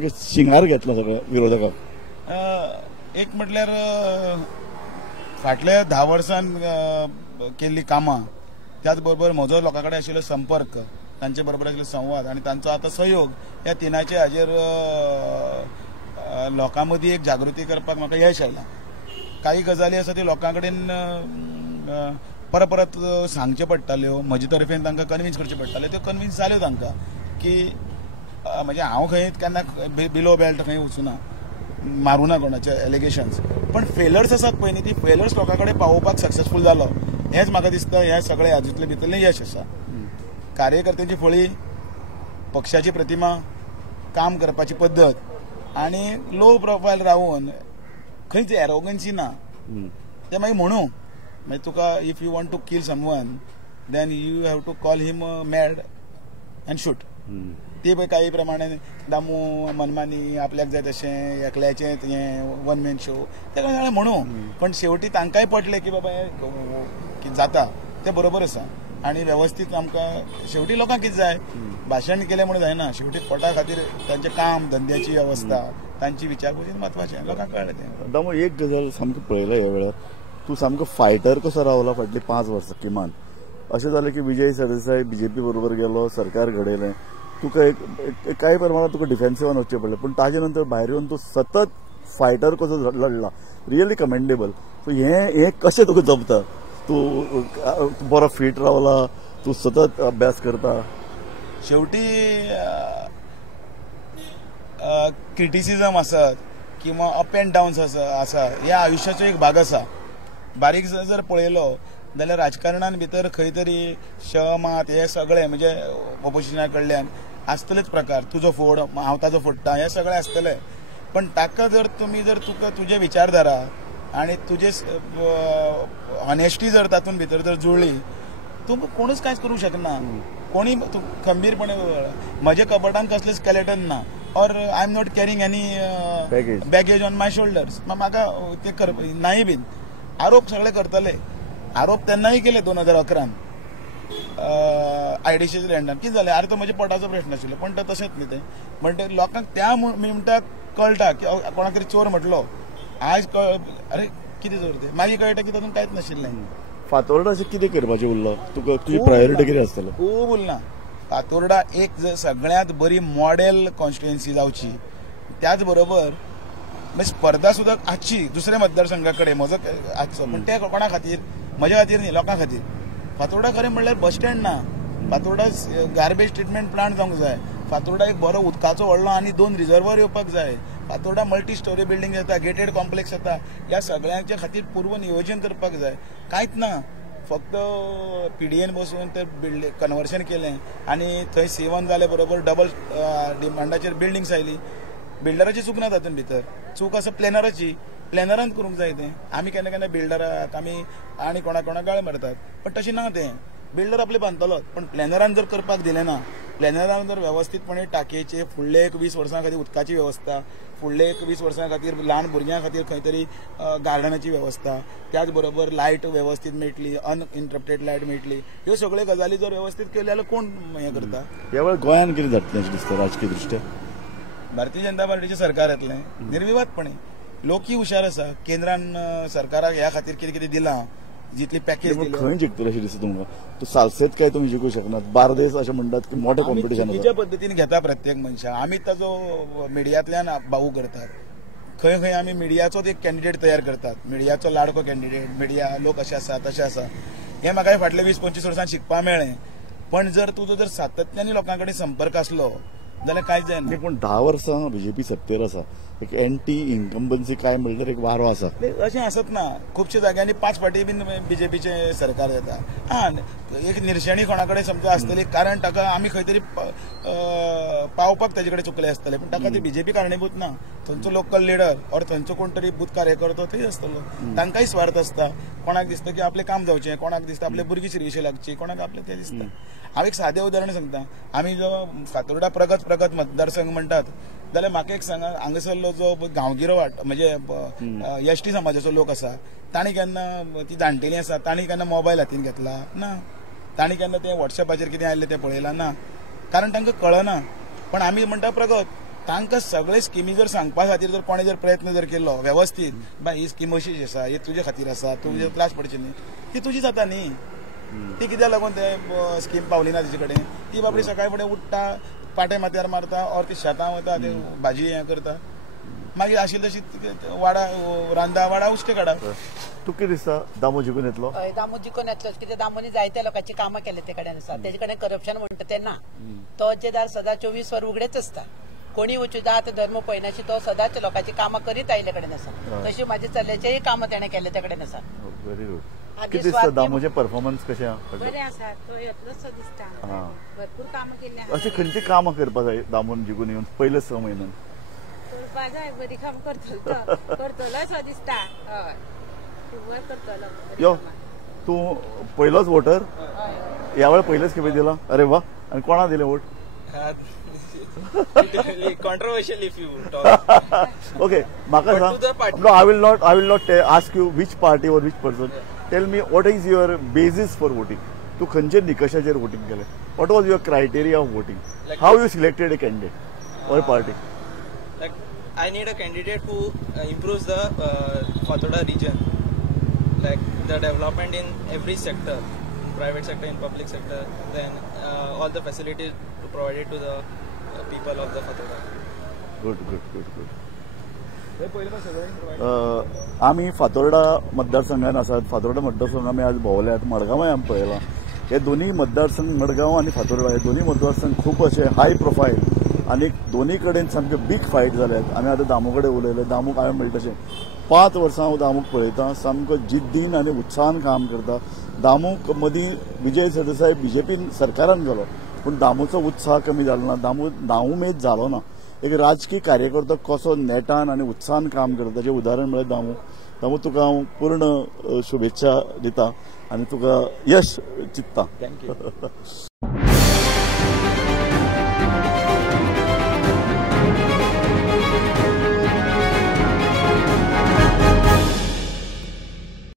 तुका शिंगार घेतलो सगळो विरोधकांक. एक म्हटल्यार फाटल्या 10 वर्सां केल्ली कामां, त्याच बरोबर म्हजो लोकां कडेन आशिल्लो संपर्क, तांचे बरोबर आशिल्लो संवाद आनी तांचो आतां सहयोग, ह्या तिनाचे हाजेर लोकां मदीं एक जागृती करपाक म्हाका यश आयलां. काही गजाली आसा ती लोकां कडेन परत परत सांगच्यो पडटाल्यो, म्हजे तर्फेन तांकां कन्विन्स करचे पडटाले, त्यो कन्विन्स जाल्यो तांकां की म्हणजे हांव खंय केन्ना बिलो बेल्ट खंय वचूना, मारूना कोणाचे एलिगेशन्स, पण फेलर्स आसात पळय न्ही, ती फेलर्स लोकां कडेन पावोवपाक सक्सेसफूल जालो हेंच म्हाका दिसता ह्या सगळ्या हातूंतलें भितरलें यश आसा. कार्यकर्त्यांची फळी, पक्षाची प्रतिमा, काम करपाची पद्दत आनी लो प्रोफायल रावन खंयच एरोगन्सी ना ते मागीर म्हणू. मागीर तुका if you want to kill someone then you have to call him mad and shoot. ते पळय काही प्रमाणे दामू मनमानी, आपल्याक जाय तशें, एकल्याचें हें वन मॅन शो, ते सगळें म्हणू, पण शेवटी तांकांय पटलें की बाबा हें जाता तें बरोबर आसा. आनी वेवस्थीत आमकां शेवटी लोकांक कितें जाय, भाशण केलें म्हणून जायना, शेवटी पोटा खातीर तांचें काम, धंद्याची वेवस्था, तांची विचारपूस म्हत्वाचें, लोकांक कळ्ळें तें. दामू एक गजाल सामको पळयला ह्या वेळार, तूं सामको फायटर कसो रावला फाटलीं 5 वर्सां किमान. अशें जालें की विजय सरदेसाय बीजेपी बरोबर गेलो, सरकार घडयलें, तुका एक कांय प्रमाणात तुका डिफेन्सिवान वचचें पडलें, पण ताजे नंतर भायर येवन तूं सतत फायटर कसो लढला, रियली कमेंडेबल. सो हें कशें तुका जमता? तूं बरो फीट रावला, तूं सतत अभ्यास करता. शेवटी क्रिटिसिजम आसत किंवा अप एंड डाऊन्स आसा, ह्या आयुश्याचो एक भाग आसा. बारीक जर पळयलो जाल्यार राजकारणान भितर खंय तरी मात हे सगळे म्हणजे ऑपोजिशना कडल्यान आसतलेच प्रकार, तुजो फोड हांव ताजो फोडटा, हे सगळे आसतले. पण ताका जर तुमी जर तुका तुजे विचारधारा आनी तुजे ऑनेस्टी जर तातूंत भितर जर जुळ्ळी, तुमकां कोणूच कांयच करूंक शकना. कोणी खंबीरपणे म्हजे कबटान कसलें स्केलेटन ना, और I am not carrying any baggage on my shoulders. म्हाका ते नाही बीन. आरोप सगळे करतले. आरोप तेन्नाय केले 2011 आयडीसी लँडान. कितें जालें, आरे तो म्हज्या पोटाचो प्रश्न आशिल्लो, पण तो तशेंच न्ही तें. म्हणजे लोकांक त्या मिनटाक कळटा की कोणाक तरी चोर म्हटलो, आज अरे कितें चोर ते, मागीर कळटा की तातूंत कांयच नाशिल्लें. फातोर्डा अशें कितें करपाचें उरलो तुका? तुजी प्रायोरिटी कितें आसतलो? खूब उरलां. फातोर्डा एक सगळ्यांत बरी मॉडेल कॉन्स्टिट्युएन्सी जावची. त्याच बरोबर स्पर्धा सुद्दां आजची दुसऱ्या मतदारसंघा कडेन म्हजो आजचो, पण ते कोणा खातीर, म्हज्या खातीर न्ही, लोकां खातीर. फातोर्डा खरें म्हणल्यार बस स्टँड ना, फातोर्डा गार्बेज ट्रिटमेंट प्लांट जावंक जाय, फातोर्डा एक बरो उदकाचो व्हडलो आनी 2 रिजर्वर येवपाक जाय, फातोर्डा मल्टी स्टोरी बिल्डींग जाता, गेटेड कॉम्प्लेक्स जाता. ह्या सगळ्यांच्या खातीर पूर्व नियोजन करपाक जाय. कांयच ना, फक्त पीडीएन बसून ते बिल्डिंग कन्वर्शन केलें आनी थंय C1 जाले बरोबर डबल डिमांडाचेर बिल्डिंग्स आयली. बिल्डराची चूक ना तातूंत भितर, चूक आसा प्लॅनराची. प्लॅनरान करूंक जाय तें. आमी केन्ना केन्ना बिल्डराक आमी आनी कोणाक गाळ मारतात, पण तशें ना तें. बिल्डर आपले बांदतलो, पण प्लॅनरान जर करपाक दिलें ना, प्लॅनरान जर वेवस्थीतपणे टाकयेचे फुडले एक 20 वर्सां खातीर उदकाची वेवस्था, फुडले एक 20 वर्सां खातीर ल्हान भुरग्यां खातीर खंय तरी गार्डनाची वेवस्था, त्याच बरोबर लायट वेवस्थीत मेळटली, अनइंटरप्टेड लायट मेळटली, ह्यो सगळ्यो गजाली जर वेवस्थीत केल्यो जाल्यार कोण हें करता? ह्या वेळार गोंयांत कितें जातलें अशें दिसता राजकीय दृश्ट्या? भारतीय जनता पार्टीचें सरकार येतलें निर्विवादपणे. लोकूय हुशार आसा. केंद्रान सरकाराक ह्या खातीर कितें कितें दिलां, जितली पॅकेज दिली. खंय जिखतले अशें दिसता तुमकां? तूं सालसेत काय तुमी जिखूंक शकनात? बार्देस अशें म्हणटात की मोठें कॉम्पिटिशन आसा. चुकीच्या पद्दतीन घेता प्रत्येक मनशाक. आमी ताजो मिडियांतल्यान बावू करतात. खंय खंय आमी मिडियाचोच एक कॅन्डिडेट तयार करतात, मिडियाचो लाडको कॅन्डिडेट, मिडिया लोक अशे आसा तशें आसा. हें म्हाका फाटल्या 20-25 वर्सां शिकपाक मेळ्ळें. पण जर तुजो जर सातत्यानी लोकां कडेन संपर्क आसलो जाल्यार कांयच जायना. पण 10 वर्सां बीजेपी सत्तेर आसा, एक एंटी इन्कम्बन्सी काय म्हणल्यार एक वारो आसा. अशें आसत ना. खुबश्या जाग्यांनी 5 फावटी बीन बीजेपीचे सरकार येता. एक निर्शेणी कोणा कडेन समजा आसतली, कारण ताका आमी खंय तरी पावपाक ताजे कडेन चुकले आसतले, पण ताका ती बीजेपी कारणीभूत ना. थंयचो लोकल लिडर और थंयचो कोण तरी बूथ कार्यकर्तो थंय आसतलो. तांकांय स्वार्थ आसता. कोणाक दिसता की आपलें काम जावचें, कोणाक दिसता आपले भुरगीं शिरविशी लागची, कोणाक आपलें तें दिसता. हांव एक सादें उदाहरण सांगता. आमी जो फातोर्डा प्रगत मतदारसंघ म्हणटात, जाल्यार म्हाका एक सांगा, हांगासरलो जो गांवगिरो म्हणजे एसटी समाजाचो लोक आसा, तांणी केन्ना ती जाणटेली आसा, तांणी केन्ना मोबायल हातीन घेतला ना. तांणी केन्ना तें व्हॉट्सॅपाचेर कितें आयलें तें पळयलां ना, कारण तांकां कळना. पण आमी म्हणटा प्रगत, तांकां सगळे स्किमी जर सांगपा खातीर जर कोणें जर प्रयत्न जर केलो व्यवस्थीत बाय ही स्कीम अशी आसा ही तुजे खातीर आसा तुजे त्रास पडचे न्ही ती तुजी जाता न्ही ती कित्याक लागून ते स्कीम पावली ना तेजे कडेन ती बाबडी सकाळी फुडें उठता पाटे माथ्यार मारता और ती शेतां वता ते भाजी हें करता मागीर आशिल्ली तशी वाडा रांदा वाडा उश्टे काडा. तू कितें दिसता दामू जिखून येतलो? दामू जिखून येतलो कित्याक दामूनी जायत्या लोकांची कामां केले ते कडेन आसा तेजे कडेन करप्शन म्हणटा ते ना तो जे दार सदां 24 वर उगडेच आसता कोणी वचूं जात धर्म पळयनाशी तो सदांच लोकांची कामां करीत आयले कडेन आसा तशी म्हाज्या चल्याचेय कामां तेणें केले ते कडेन आसा. Very good. कितें दिसता दामूचे परफॉर्मन्स कशें आहा? बरें आसा तो येतलोच दिसता भरपूर कामां केल्ली अशें खंयची कामां करपा जाय दामून जिखून येवन पयले 6 म्हयन्यान? करपा जाय बरी काम करतलो असो दिसता. हय बरें करतलो. यो तूं पयलोच वोटर ह्या वेळा पयलेच खेपे दिला? अरे वा. आनी कोणा दिलें vote? Controversial if you talk. Okay, म्हाका सांग. No, I will not ask you which party or which person. Tell me what is your basis for voting? तू खंयच्या निकषाचेर voting केलें? What was your criteria of voting? How you selected a candidate or party? Like I need a candidate who improves the Fathoda region, like the development in every sector, private sector, in public sector, then all the facilities to provide it to the people of the Fathoda. Good. आम्ही फातोर्डा मतदारसंघात आसात. फातोर्डा मतदारसंघ आम्ही आज भोवल्यात. मडगांवय आमी पळयला. हे दोन्ही मतदारसंघ मडगांव आणि फातोर्डा हे दोन्ही मतदारसंघ खूप असे हाय प्रोफायल आणि दोन्ही कडेन सामके बीग फायट जाल्यात. आमी आतां दामू कडेन उलयले. दामूक हांवें म्हणलें तशें 5 वर्सां हांव दामूक पळयतां. सामको जिद्दीन आनी उत्साहान काम करता. दामूक मदीं विजय सरदेसाय बीजेपीन सरकारान गेलो पूण दामूचो उत्साह कमी जालो ना. दामू नाउमेद जालो ना. एक राजकीय कार्यकर्तो कसो नेटान आनी उत्साहान काम करता ताचें उदाहरण म्हळ्यार दामू तुका हांव पूर्ण शुभेच्छा दिता आनी तुका यश चित्ता. थँक्यू.